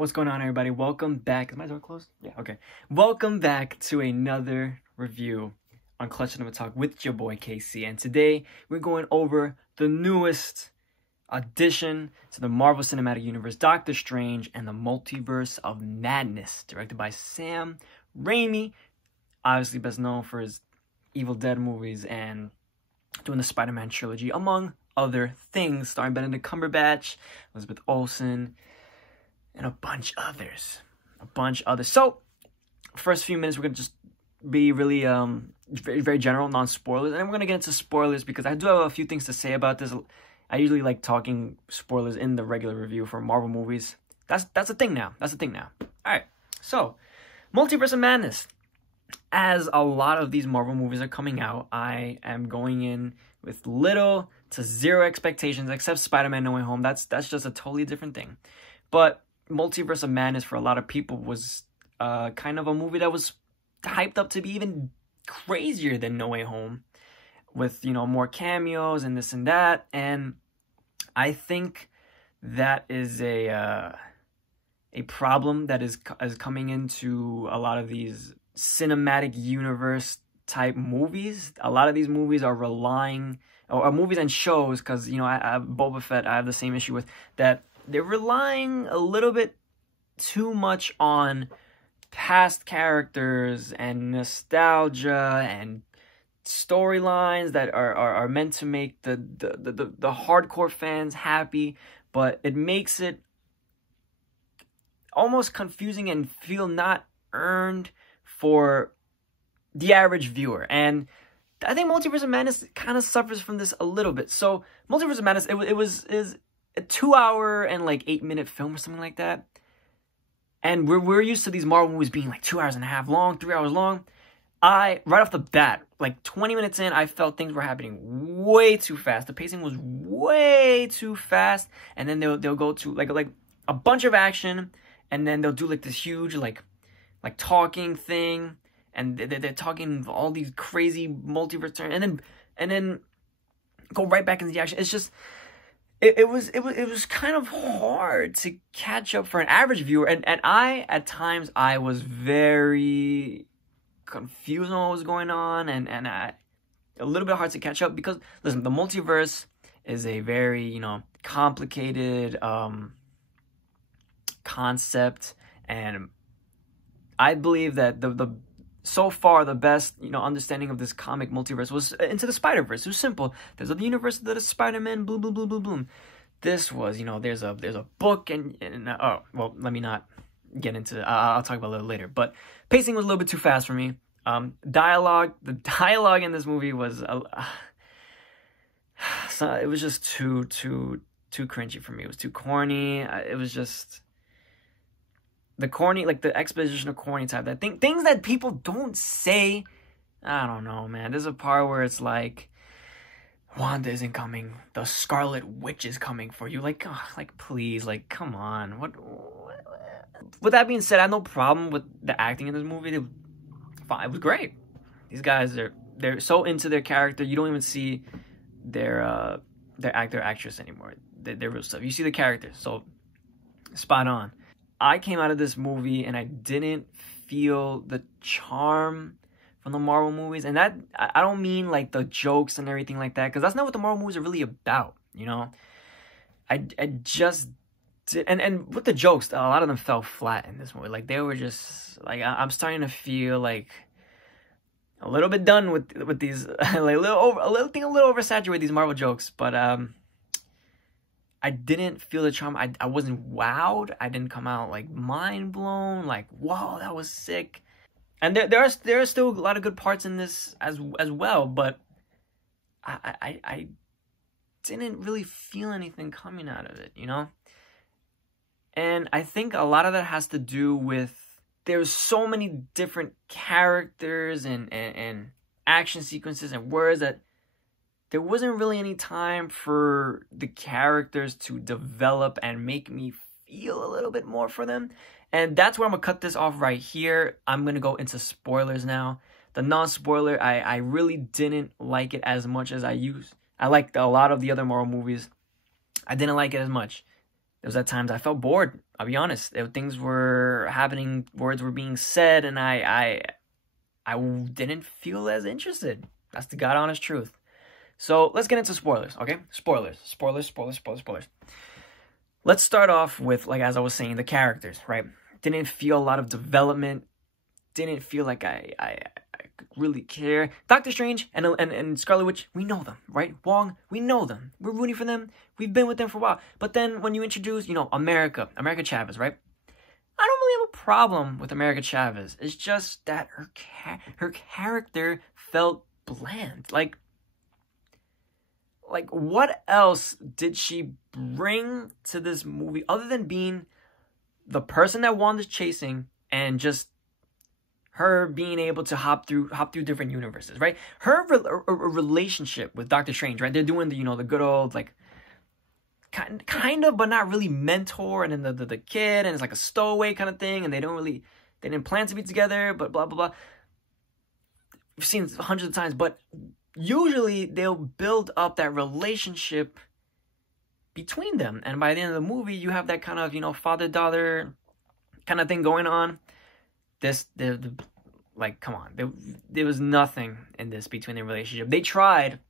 What's going on, everybody? Welcome back. Is my door closed? Yeah, okay. Welcome back to another review on Clutch Cinema Talk with your boy KC. And today we're going over the newest addition to the Marvel Cinematic Universe, Doctor Strange and the Multiverse of Madness, directed by Sam Raimi, obviously best known for his Evil Dead movies and doing the Spider-Man trilogy, among other things, starring Benedict Cumberbatch, Elizabeth Olsen, and a bunch others. So, first few minutes, we're going to just be really, very, very general, non-spoilers. And then we're going to get into spoilers because I do have a few things to say about this. I usually like talking spoilers in the regular review for Marvel movies. That's a thing now. Alright, so, Multiverse of Madness. As a lot of these Marvel movies are coming out, I am going in with little to zero expectations, except Spider-Man No Way Home. That's just a totally different thing. But Multiverse of Madness for a lot of people was kind of a movie that was hyped up to be even crazier than No Way Home, with, you know, more cameos and this and that. And I think that is a problem that is coming into a lot of these cinematic universe type movies. A lot of these movies are relying, or movies and shows, because, you know, Boba Fett, I have the same issue with that. They're relying a little bit too much on past characters and nostalgia and storylines that are meant to make the hardcore fans happy, but it makes it almost confusing and feel not earned for the average viewer. And I think Multiverse of Madness kind of suffers from this a little bit. So Multiverse of Madness, is a 2-hour and like 8-minute film or something like that. And we're used to these Marvel movies being like 2 hours and a half long, 3 hours long. Right off the bat, like 20 minutes in, I felt things were happening way too fast. The pacing was way too fast. And then they'll go to like a bunch of action, and then they'll do like this huge like talking thing, and they're talking all these crazy multiverse turns, and then go right back into the action. It's just it was kind of hard to catch up for an average viewer, and at times I was very confused on what was going on, and a little bit hard to catch up because, listen, the multiverse is a very, you know, complicated concept, and I believe that the so far the best, you know, understanding of this comic multiverse was Into the Spider-Verse. It was simple. There's a universe that is Spider-Man, boom, boom, boom, boom, boom. This was, you know, there's a book and oh, well, let me not get into, I'll talk about it a little later. But pacing was a little bit too fast for me. The dialogue in this movie was, so it was just too cringy for me. It was too corny. It was just the corny, like the expositional corny type. That things that people don't say. I don't know, man. There's a part where it's like, Wanda isn't coming. The Scarlet Witch is coming for you. Like, oh, like, please, like, come on. What? With that being said, I have no problem with the acting in this movie. It was great. These guys, they're so into their character. You don't even see their actor, actress anymore. They're real stuff. You see the character. So, spot on. I came out of this movie and I didn't feel the charm from the Marvel movies. And that, I don't mean like the jokes and everything like that, because that's not what the Marvel movies are really about, you know? I just did, and with the jokes, a lot of them fell flat in this movie. Like, they were just, like, I'm starting to feel like a little bit done with these, like a little oversaturated with these Marvel jokes, but, I didn't feel the charm. I wasn't wowed. I didn't come out like mind blown. Like, wow, that was sick. And there are still a lot of good parts in this as well. But I didn't really feel anything coming out of it, you know. And I think a lot of that has to do with there's so many different characters and action sequences and words that there wasn't really any time for the characters to develop and make me feel a little bit more for them. And that's where I'm going to cut this off right here. I'm going to go into spoilers now. The non-spoiler, I really didn't like it as much as I liked a lot of the other Marvel movies. I didn't like it as much. There was at times I felt bored. I'll be honest. Things were happening, words were being said, and I didn't feel as interested. That's the God honest truth. So let's get into spoilers, okay? Spoilers. Let's start off with, like, as I was saying, the characters, right? Didn't feel a lot of development. Didn't feel like I could really care. Doctor Strange and Scarlet Witch, we know them, right? Wong, we know them. We're rooting for them. We've been with them for a while. But then when you introduce, you know, America Chavez, right? I don't really have a problem with America Chavez. It's just that her character felt bland. Like, what else did she bring to this movie other than being the person that Wanda's chasing and just her being able to hop through different universes, right? Her relationship with Doctor Strange, right? They're doing the, you know, the good old, like, kind of, but not really mentor, and then the kid, and it's like a stowaway kind of thing, and they didn't plan to be together, but blah, blah, blah. We've seen it hundreds of times, but usually they'll build up that relationship between them, and by the end of the movie, you have that kind of, you know, father-daughter kind of thing going on. Like, come on, there was nothing in this between their relationship. They tried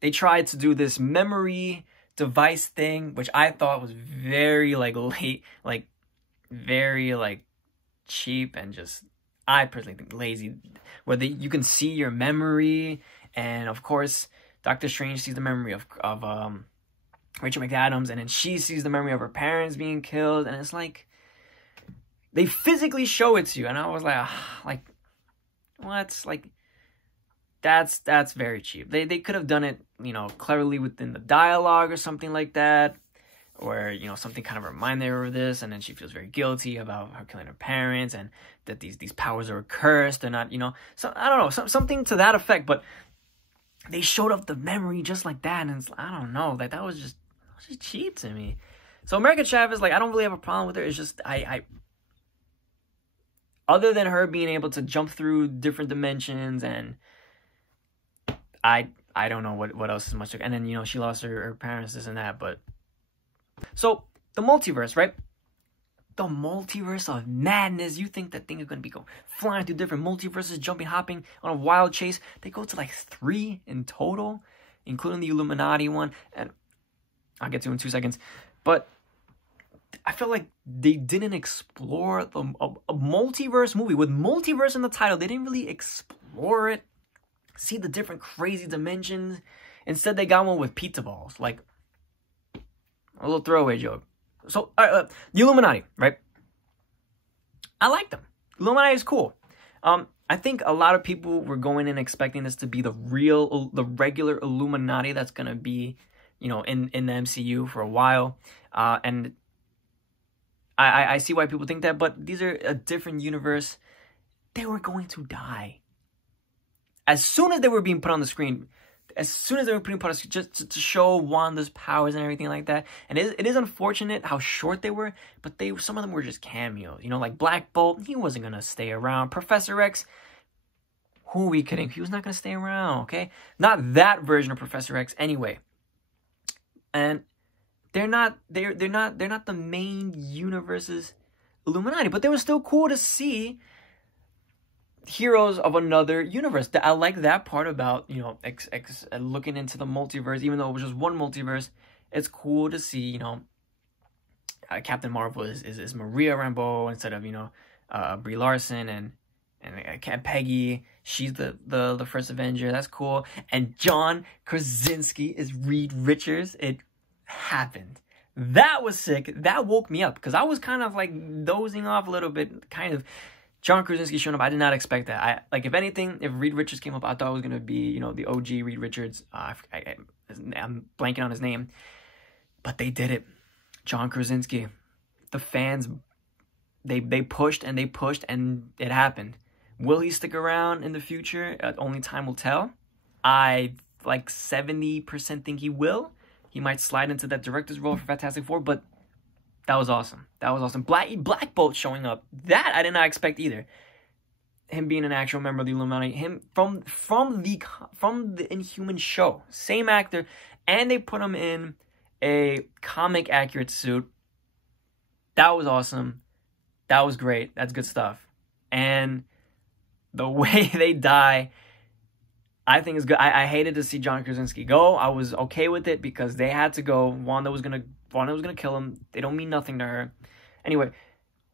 to do this memory device thing, which I thought was very, like, late, like, very, like, cheap, and just, I personally think, lazy, where you can see your memory, and of course, Doctor Strange sees the memory of Rachel McAdams, and then she sees the memory of her parents being killed, and it's like, they physically show it to you, and I was like, what? Like, that's very cheap. They could have done it, you know, cleverly within the dialogue or something like that, or, you know, something kind of reminded her of this, and then she feels very guilty about her killing her parents, and that these powers are cursed. They're not, you know, so I don't know, something to that effect. But they showed up the memory just like that, and it's, I don't know, like, that was just cheap to me. So America Chavez, like, I don't really have a problem with her. It's just I other than her being able to jump through different dimensions, and I don't know what else is much. And then, you know, she lost her parents, this and that. But so the multiverse, right? The multiverse of madness. You think that thing is going to be flying through different multiverses, jumping, hopping on a wild chase. They go to like 3 in total, including the Illuminati one. And I'll get to it in 2 seconds. But I feel like they didn't explore a multiverse movie. With multiverse in the title, they didn't really explore it, see the different crazy dimensions. Instead, they got one with pizza balls. Like, a little throwaway joke. So, the Illuminati, right? I like them. Illuminati is cool. I think a lot of people were going in expecting this to be the regular Illuminati that's going to be, you know, in the MCU for a while. And I see why people think that, but these are a different universe. They were going to die. As soon as they were being put on the screen, just to show Wanda's powers and everything like that. And it is unfortunate how short they were, but some of them were just cameos. You know, like Black Bolt, he wasn't going to stay around. Professor X, who are we kidding? He was not going to stay around, okay? Not that version of Professor X anyway. And they're not the main universe's Illuminati, but they were still cool to see heroes of another universe. I like that part about, you know, looking into the multiverse, even though it was just one multiverse. It's cool to see, you know, Captain Marvel is Maria Rambeau instead of, you know, Brie Larson, and Peggy. She's the first Avenger. That's cool. And John Krasinski is Reed Richards. It happened. That was sick. That woke me up, because I was kind of like dozing off a little bit, kind of. John Krasinski showing up, I did not expect that. Like, if anything, if Reed Richards came up, I thought it was going to be, you know, the OG Reed Richards. I'm blanking on his name. But they did it. John Krasinski. The fans, they pushed and they pushed, and it happened. Will he stick around in the future? Only time will tell. I, like, 70% think he will. He might slide into that director's role for Fantastic Four, but that was awesome. That was awesome. Black Bolt showing up. That I did not expect either. Him being an actual member of the Illuminati. Him from the Inhuman show. Same actor. And they put him in a comic accurate suit. That was awesome. That was great. That's good stuff. And the way they die, I think is good. I hated to see John Krasinski go. I was okay with it because they had to go. Wanda was gonna kill him. They don't mean nothing to her. Anyway,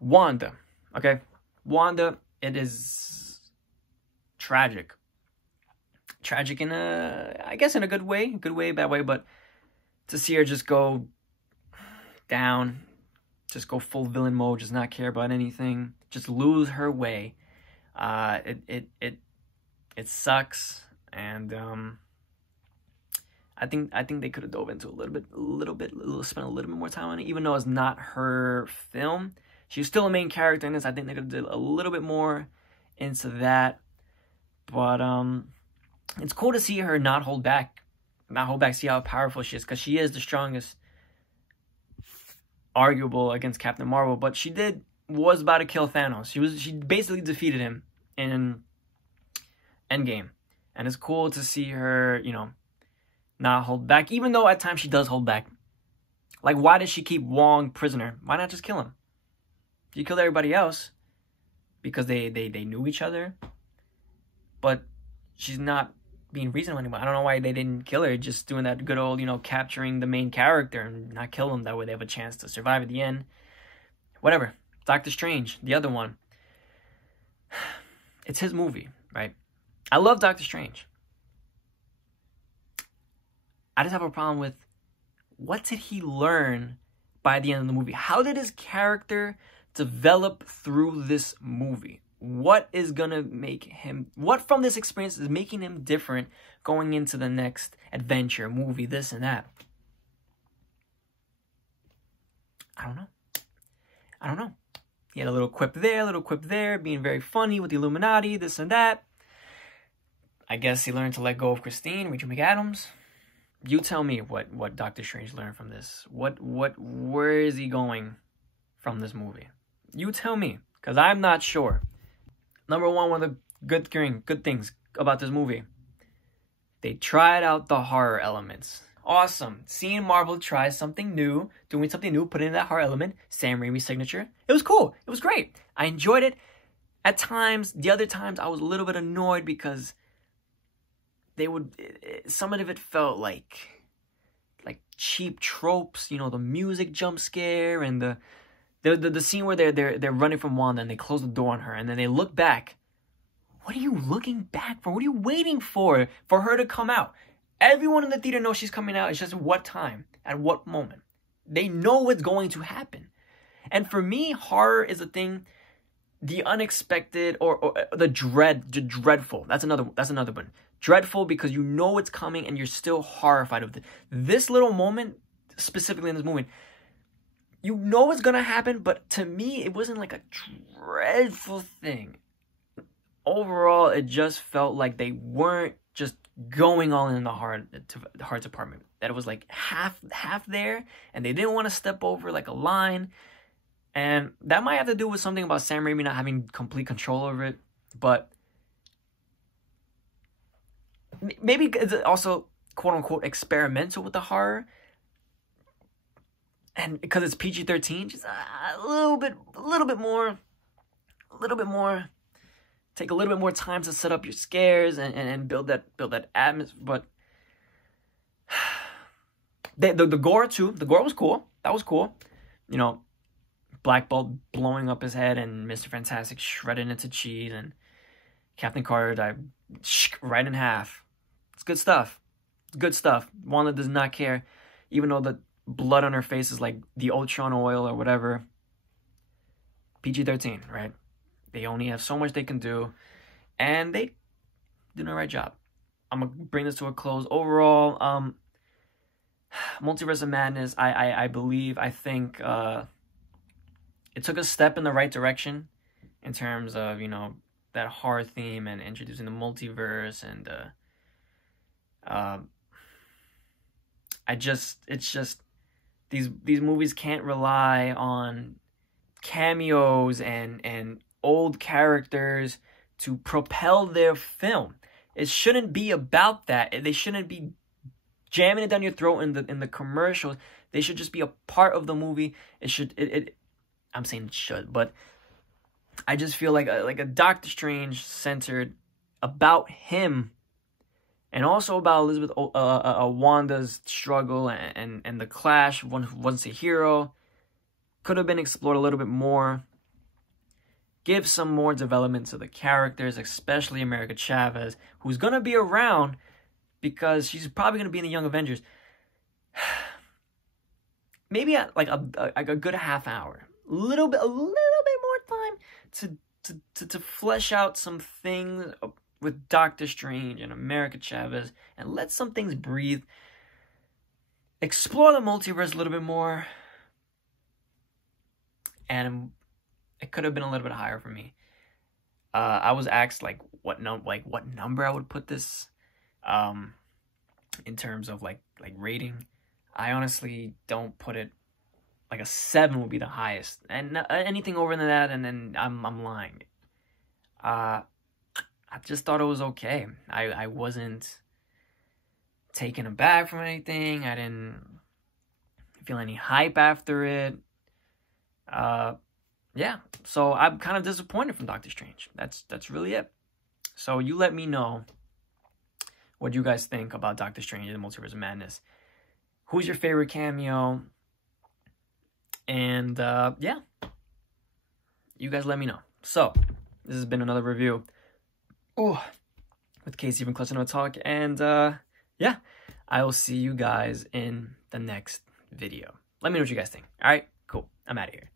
Wanda. Okay, Wanda. It is tragic. Tragic in I guess in a good way, bad way. But to see her just go down, just go full villain mode, just not care about anything, just lose her way. It sucks. And I think they could have dove into spent a little bit more time on it, even though it's not her film. She's still a main character in this. I think they could have did a little bit more into that. But it's cool to see her not hold back, see how powerful she is, because she is the strongest, arguable against Captain Marvel. But she was about to kill Thanos. She basically defeated him in Endgame. And it's cool to see her, you know, not hold back. Even though at times she does hold back. Like, why does she keep Wong prisoner? Why not just kill him? She killed everybody else because they knew each other. But she's not being reasonable anymore. I don't know why they didn't kill her. Just doing that good old, you know, capturing the main character and not kill him. That way they have a chance to survive at the end. Whatever. Doctor Strange, the other one. It's his movie, right? I love Doctor Strange. I just have a problem with, what did he learn by the end of the movie? How did his character develop through this movie? What is going to make him... What from this experience is making him different going into the next adventure, movie, this and that? I don't know. He had a little quip there, being very funny with the Illuminati, this and that. I guess he learned to let go of Christine, Rachel McAdams. You tell me what Doctor Strange learned from this. Where is he going from this movie? You tell me, because I'm not sure. Number one of the good things about this movie, they tried out the horror elements. Awesome. Seeing Marvel try something new, doing something new, putting in that horror element, Sam Raimi's signature. It was cool. It was great. I enjoyed it. At times, the other times, I was a little bit annoyed because some of it felt like cheap tropes, you know, the music jump scare and the scene where they're running from Wanda and they close the door on her and then they look back. What are you looking back for? What are you waiting for her to come out? Everyone in the theater knows she's coming out. It's just what time, at what moment. They know what's going to happen. And for me, horror is a thing, the unexpected or the dreadful. That's another one. Dreadful because you know it's coming and you're still horrified of it. This little moment, specifically in this moment, you know it's gonna happen, but to me, it wasn't like a dreadful thing. Overall, it just felt like they weren't just going all in the horror department. That it was like half there, and they didn't want to step over like a line. And that might have to do with something about Sam Raimi not having complete control over it, but maybe it's also quote-unquote experimental with the horror, and because it's PG-13, just a little bit more, take a little bit more time to set up your scares and build that atmosphere. But the gore too, the gore was cool. That was cool. You know, Black Bolt blowing up his head and Mr. Fantastic shredded into cheese and Captain Carter died right in half. It's good stuff. Good stuff. Wanda does not care, even though the blood on her face is like the Ultron oil or whatever. PG-13, right? They only have so much they can do, and they do the right job. I'm gonna bring this to a close. Overall, Multiverse of Madness, I think it took a step in the right direction in terms of, you know, that horror theme and introducing the multiverse and it's just these movies can't rely on cameos and old characters to propel their film. It shouldn't be about that. They shouldn't be jamming it down your throat in the commercials. They should just be a part of the movie. I'm saying it should, but I just feel like a Doctor Strange centered about him, and also about Elizabeth, Wanda's struggle and the clash of one who wasn't a hero, could have been explored a little bit more. Give some more development to the characters, especially America Chavez, who's gonna be around because she's probably gonna be in the Young Avengers. Maybe like a good half hour, a little bit more time to flesh out some things with Doctor Strange and America Chavez, and let some things breathe. Explore the multiverse a little bit more, and it could have been a little bit higher for me. I was asked like what number I would put this, in terms of like rating. I honestly don't put it. Like a 7 would be the highest, and anything over than that, and then I'm lying. I just thought it was okay. I wasn't taken aback from anything. I didn't feel any hype after it. Yeah, so I'm kind of disappointed from Doctor Strange. That's really it. So you let me know what you guys think about Doctor Strange and the Multiverse of Madness. Who's your favorite cameo? And yeah, you guys let me know. So this has been another review with Casey from Clutch and Talk, and yeah, I will see you guys in the next video. Let me know what you guys think. All right, cool. I'm out of here.